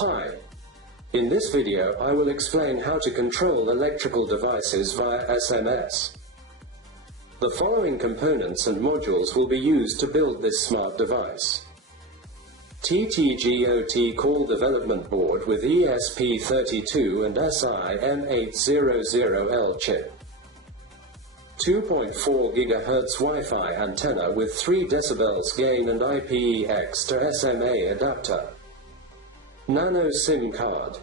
Hi. In this video I will explain how to control electrical devices via SMS. The following components and modules will be used to build this smart device. TTGO T-Call development board with ESP32 and SIM800L chip. 2.4 GHz Wi-Fi antenna with 3 dB gain and IPX to SMA adapter. Nano SIM card.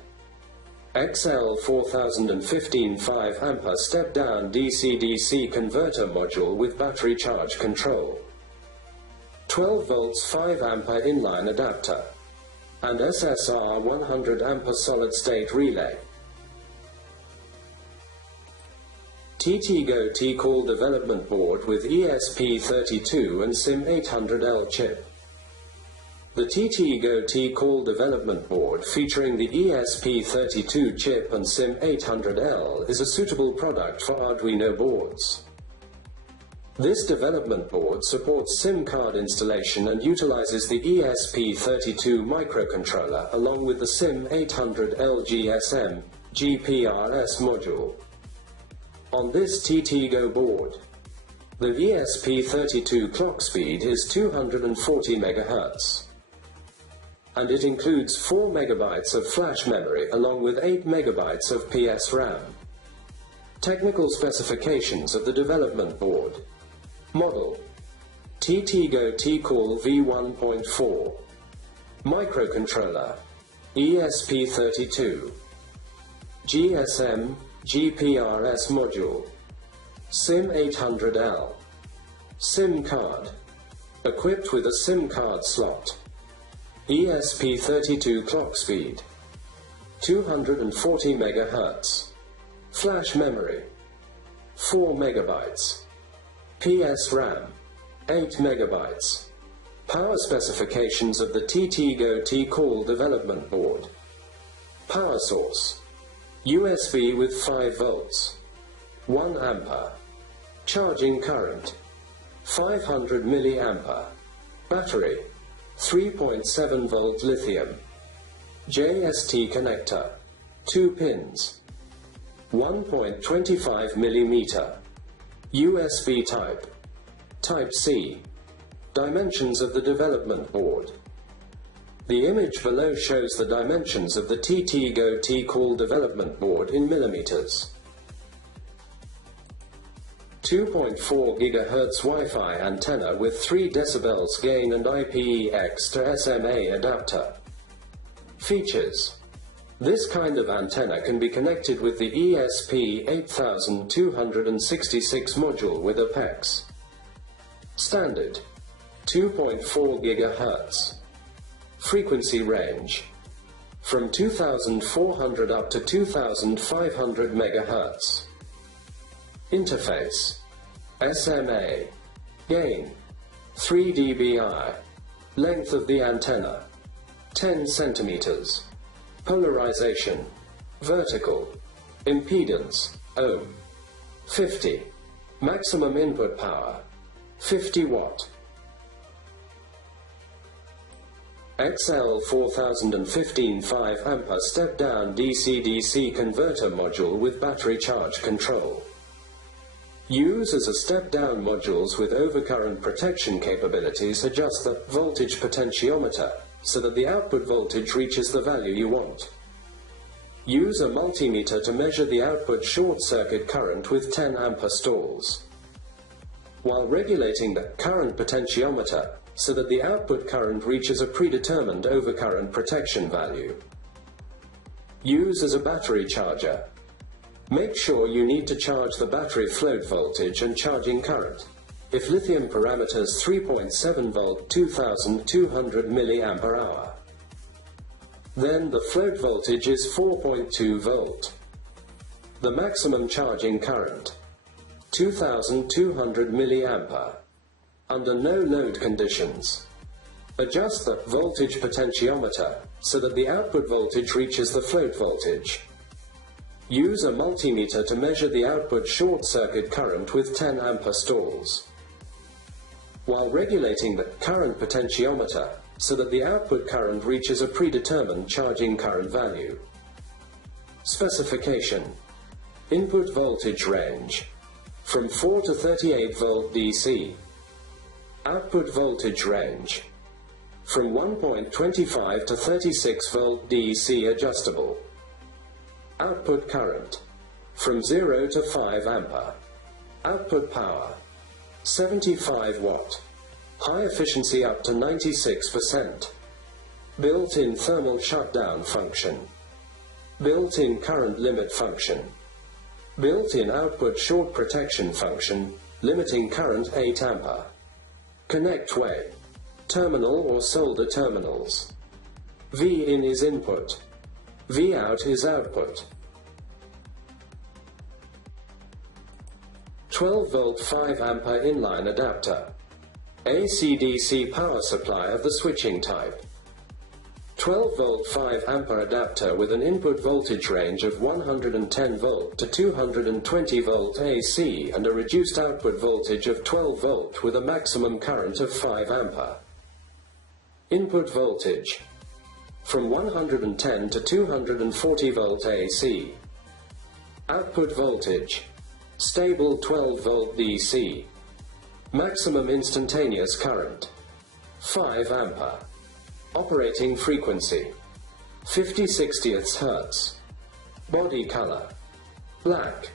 XL4015 5A step-down DC-DC converter module with battery charge control. 12 volts 5A inline adapter. And SSR 100A solid-state relay. TTGO T-Call development board with ESP32 and SIM800L chip. The TTGO T-Call development board featuring the ESP32 chip and SIM800L is a suitable product for Arduino boards. This development board supports SIM card installation and utilizes the ESP32 microcontroller along with the SIM800L GSM GPRS module. On this TTGO board, the ESP32 clock speed is 240 MHz. And it includes 4 MB of flash memory along with 8 MB of PS RAM. Technical specifications of the development board. Model TTGO T-Call V1.4. Microcontroller ESP32. GSM GPRS module. SIM800L. SIM card. Equipped with a SIM card slot. ESP32 clock speed 240 MHz. Flash memory 4 MB. PS RAM 8 MB. Power specifications of the TTGO T-Call development board. Power source USB with 5 volts 1 ampere. Charging current 500 mA. Battery 3.7 volt lithium. JST connector 2 pins. 1.25 mm. USB type. Type C. Dimensions of the development board. The image below shows the dimensions of the TTGO T-Call development board in millimeters. 2.4 GHz Wi-Fi antenna with 3 dB gain and IPX to SMA adapter. Features. This kind of antenna can be connected with the ESP3266 module with APEX. Standard 2.4 GHz. Frequency range from 2400 up to 2500 MHz. Interface SMA. Gain 3 dBi. Length of the antenna 10 cm. Polarization vertical. Impedance ohm 50. Maximum input power 50 watt. XL4015 5A step-down DC-DC converter module with battery charge control. Use as a step-down modules with overcurrent protection capabilities. Adjust the voltage potentiometer so that the output voltage reaches the value you want. Use a multimeter to measure the output short circuit current with 10 ampere stalls. While regulating the current potentiometer so that the output current reaches a predetermined overcurrent protection value. Use as a battery charger. Make sure you need to charge the battery float voltage and charging current. If lithium parameters 3.7 volt 2200 mAh. Then the float voltage is 4.2 volt. The maximum charging current 2200 mA. Under no load conditions. Adjust the voltage potentiometer so that the output voltage reaches the float voltage. Use a multimeter to measure the output short circuit current with 10 ampere stalls. While regulating the current potentiometer so that the output current reaches a predetermined charging current value. Specification. Input voltage range from 4 to 38 volt DC. Output voltage range from 1.25 to 36 volt DC adjustable. Output current from 0 to 5 ampere. Output power 75 watt. High efficiency up to 96%. Built-in thermal shutdown function. Built-in current limit function. Built-in output short protection function, limiting current 8 ampere. Connect way. Terminal or solder terminals. V-in is input. V-out is output. 12 volt 5 ampere inline adapter. AC-DC power supply of the switching type. 12 volt 5 ampere adapter with an input voltage range of 110 volt to 220 volt AC and a reduced output voltage of 12 volt with a maximum current of 5 ampere. Input voltage from 110 to 240 volt AC. Output voltage stable 12 volt DC. Maximum instantaneous current 5 ampere. Operating frequency 50/60 Hz. Body color black.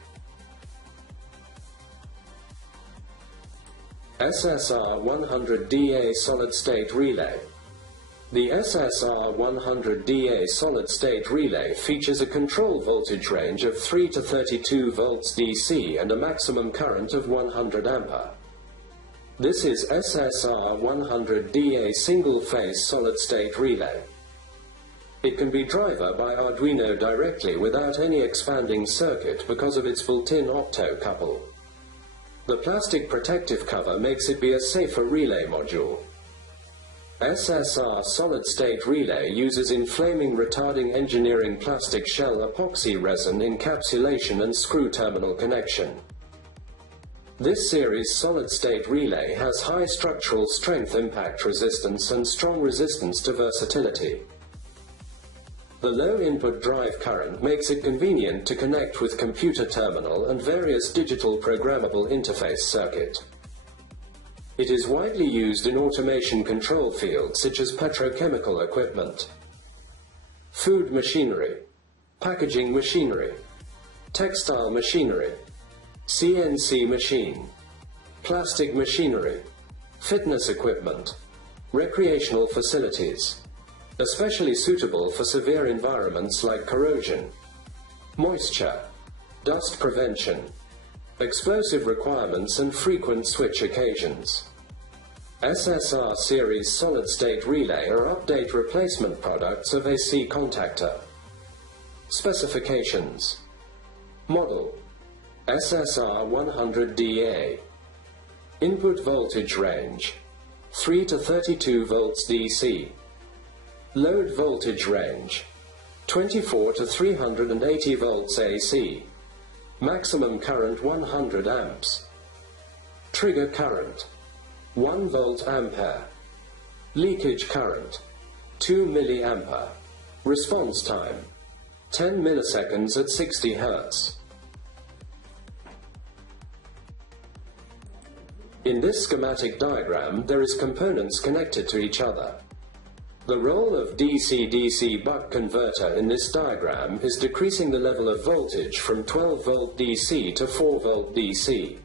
SSR100DA solid state relay. The SSR100DA solid state relay features a control voltage range of 3 to 32 volts DC and a maximum current of 100 ampere. This is SSR100DA single-phase solid-state relay. It can be driver by Arduino directly without any expanding circuit because of its built-in opto-couple. The plastic protective cover makes it be a safer relay module. SSR solid-state relay uses inflaming retarding engineering plastic shell epoxy resin encapsulation and screw terminal connection. This series solid-state relay has high structural strength impact resistance and strong resistance to versatility. The low input drive current makes it convenient to connect with computer terminal and various digital programmable interface circuit. It is widely used in automation control fields such as petrochemical equipment, food machinery, packaging machinery, textile machinery, CNC machine, plastic machinery, fitness equipment, recreational facilities, especially suitable for severe environments like corrosion, moisture, dust prevention, explosive requirements and frequent switch occasions. SSR series solid-state relay are update replacement products of AC contactor. Specifications. Model SSR100DA. Input voltage range 3 to 32 volts DC. Load voltage range 24 to 380 volts AC. Maximum current 100 amps. Trigger current 1 volt ampere. Leakage current 2 milliampere. Response time 10 milliseconds at 60 Hz. In this schematic diagram, there is components connected to each other. The role of DC-DC buck converter in this diagram is decreasing the level of voltage from 12 volt DC to 4 volt DC.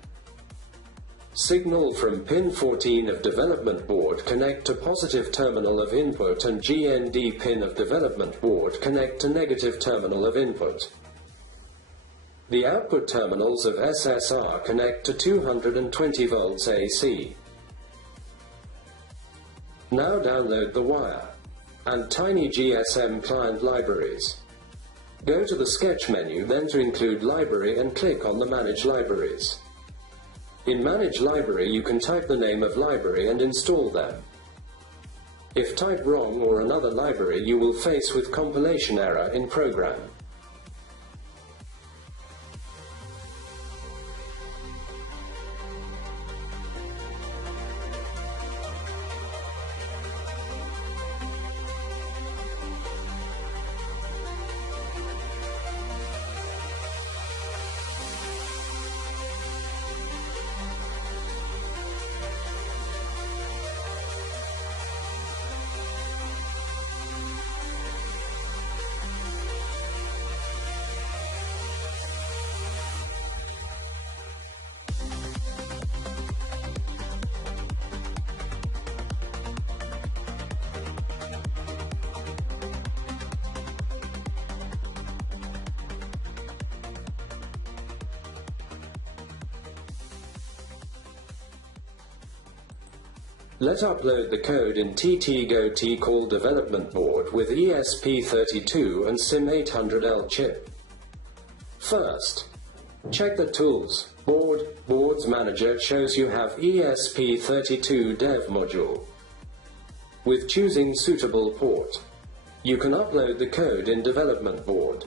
Signal from pin 14 of development board connect to positive terminal of input and GND pin of development board connect to negative terminal of input. The output terminals of SSR connect to 220 volts AC. Now download the wire and tiny GSM client libraries. Go to the Sketch menu, then to Include Library and click on the Manage Libraries. In Manage Library you can type the name of library and install them. If type wrong or another library you will face with compilation error in program. Let's upload the code in TTGO T-Call development board with ESP32 and SIM800L chip. First, check the Tools, Boards Manager shows you have ESP32 dev module. With choosing suitable port, you can upload the code in development board.